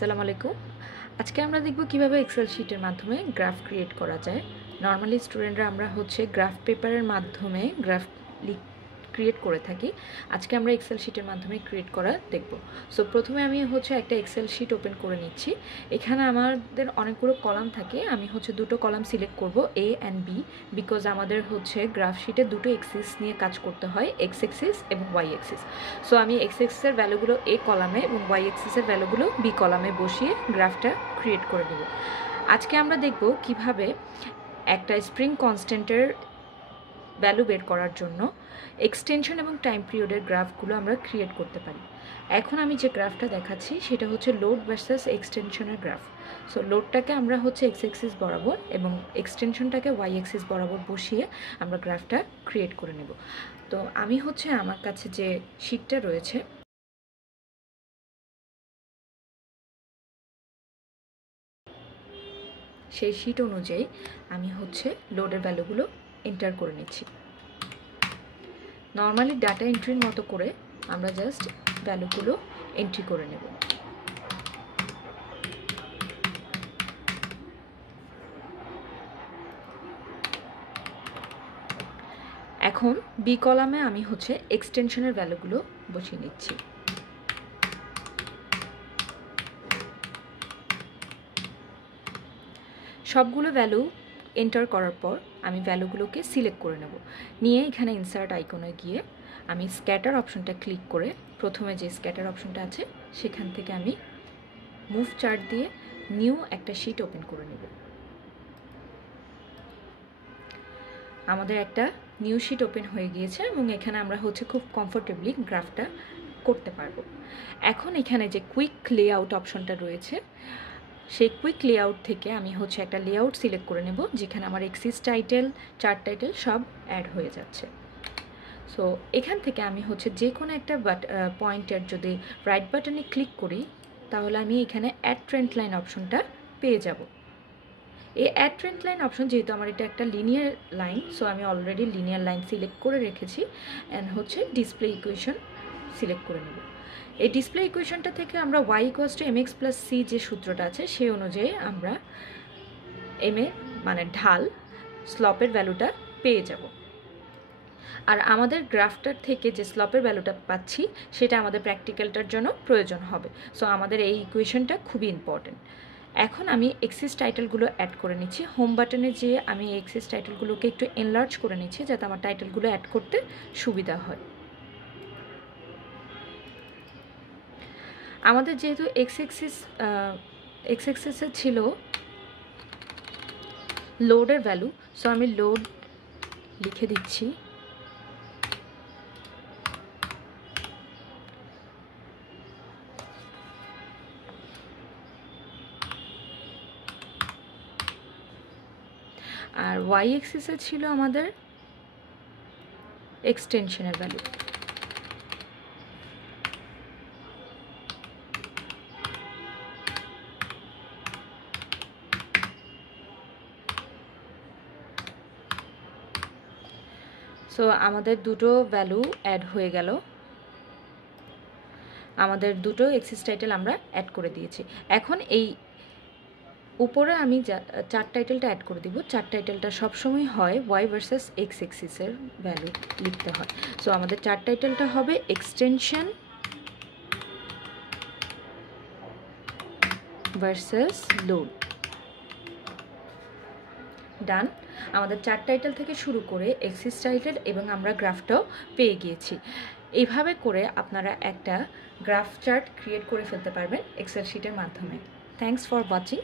আসসালামু আলাইকুম। আজকে আমরা দেখব কিভাবে এক্সেল শিটের মাধ্যমে গ্রাফ ক্রিয়েট করা যায়। নরমালি স্টুডেন্টরা আমরা গ্রাফ পেপারের মাধ্যমে গ্রাফ ক্রিয়েট করে থাকি। আজকে আমরা এক্সেল শিটের মাধ্যমে ক্রিয়েট করা দেখব। সো প্রথমে আমি একটা এক্সেল শিট ওপেন করে নিচ্ছি। এখানে আমাদের অনেকগুলো কলাম থাকে। আমি দুটো কলাম সিলেক্ট করব, এ অ্যান্ড বি, বিকজ আমাদের গ্রাফ শিটে দুটো এক্সিস নিয়ে কাজ করতে হয়, এক্স এক্সিস এবং ওয়াই এক্সিস। সো আমি এক্স এক্সিসের ভ্যালুগুলো এ কলামে এবং ওয়াই এক্সিসের ভ্যালুগুলো বি কলামে বসিয়ে গ্রাফটা ক্রিয়েট করে দেব। আজকে আমরা দেখব কিভাবে একটা স্প্রিং কনস্ট্যান্টের ভ্যালু বের করার জন্য এক্সটেনশন এবং টাইম পিরিয়ডের গ্রাফগুলো আমরা ক্রিয়েট করতে পারি। এখন আমি যে গ্রাফটা দেখাচ্ছি সেটা লোড ভার্সাস এক্সটেনশনের গ্রাফ। সো লোডটাকে আমরা এক্স এক্সিস বরাবর এবং এক্সটেনশনটাকে ওয়াই এক্সিস বরাবর বসিয়ে আমরা গ্রাফটা ক্রিয়েট করে নেব। তো আমি আমার কাছে যে শিটটা রয়েছে সেই শিট অনুযায়ী আমি লোডের ভ্যালুগুলো এন্টার করে নিচ্ছি। নর্মালি ডাটা এন্ট্রির মতো করে আমরা জাস্ট ভ্যালুগুলো এন্ট্রি করে নেব। এখন বি কলামে আমি এক্সটেনশনের ভ্যালুগুলো বসিয়ে নিচ্ছি। সবগুলো ভ্যালু এন্টার করার পর আমি ভ্যালুগুলোকে সিলেক্ট করে নেব। নিয়ে এখানে ইনসার্ট আইকনে গিয়ে আমি স্ক্যাটার অপশনটা ক্লিক করে প্রথমে যে স্ক্যাটার অপশনটা আছে সেখান থেকে আমি মুভ চার্ট দিয়ে নিউ একটা শিট ওপেন করে নেব। আমাদের একটা নিউ শিট ওপেন হয়ে গিয়েছে এবং এখানে আমরা খুব কমফোর্টেবলি গ্রাফটা করতে পারবো। এখন এখানে যে কুইক লেআউট অপশনটা রয়েছে সেই কুইক লেআউট থেকে আমি একটা লেআউট সিলেক্ট করে নেব, যেখানে আমার এক্সিস টাইটেল, চার্ট টাইটেল সব অ্যাড হয়ে যাচ্ছে। সো এখান থেকে আমি যে কোনো একটা পয়েন্টের যদি রাইট বাটনে ক্লিক করি তাহলে আমি এখানে অ্যাড ট্রেন্ড লাইন অপশনটা পেয়ে যাব। এই অ্যাড ট্রেন্ড লাইন অপশন, যেহেতু আমার এটা একটা লিনিয়ার লাইন, সো আমি অলরেডি লিনিয়ার লাইন সিলেক্ট করে রেখেছি অ্যান্ড ডিসপ্লে ইকুয়েশন সিলেক্ট করে নেব। এই ডিসপ্লে ইকুয়েশনটা থেকে আমরা y = mx + c যে সূত্রটা আছে সেই অনুযায়ী আমরা এম এ মানে ঢাল স্লপের ভ্যালুটা পেয়ে যাব। আর আমাদের গ্রাফটার থেকে যে স্লপের ভ্যালুটা পাচ্ছি সেটা আমাদের প্র্যাকটিক্যালটার জন্য প্রয়োজন হবে। সো আমাদের এই ইকুয়েশনটা খুবই ইম্পর্টেন্ট। এখন আমি এক্সিস টাইটেলগুলো অ্যাড করে নিচ্ছি। হোম বাটনে যেয়ে আমি এক্সিস টাইটেলগুলোকে একটু এনলার্জ করে নিচ্ছি যাতে আমার টাইটেলগুলো অ্যাড করতে সুবিধা হয়। আমাদের যেহেতু এক্স এক্সিসে ছিল লোডের ভ্যালু, সো আমি লোড লিখে দিচ্ছি। আর ওয়াই এক্সিসে ছিল আমাদের এক্সটেনশনের ভ্যালু। সো আমাদের দুটো ভ্যালু অ্যাড হয়ে গেল। আমাদের দুটো এক্সিস টাইটেল আমরা অ্যাড করে দিয়েছি। এখন এই উপরে আমি চার্ট টাইটেলটা অ্যাড করে দিব। চার্ট টাইটেলটা সবসময় হয় ওয়াই ভার্সেস এক্স এক্সিসের ভ্যালু লিখতে হয়। সো আমাদের চার্ট টাইটেলটা হবে এক্সটেনশন ভার্সেস লোড। ডান। আমাদের চার্ট টাইটেল থেকে শুরু করে এক্সিস টাইটেল এবং আমরা গ্রাফটাও পেয়ে গিয়েছি। এইভাবে করে আপনারা একটা গ্রাফ চার্ট ক্রিয়েট করে ফেলতে পারবেন এক্সেল শিটের মাধ্যমে। Thanks for watching.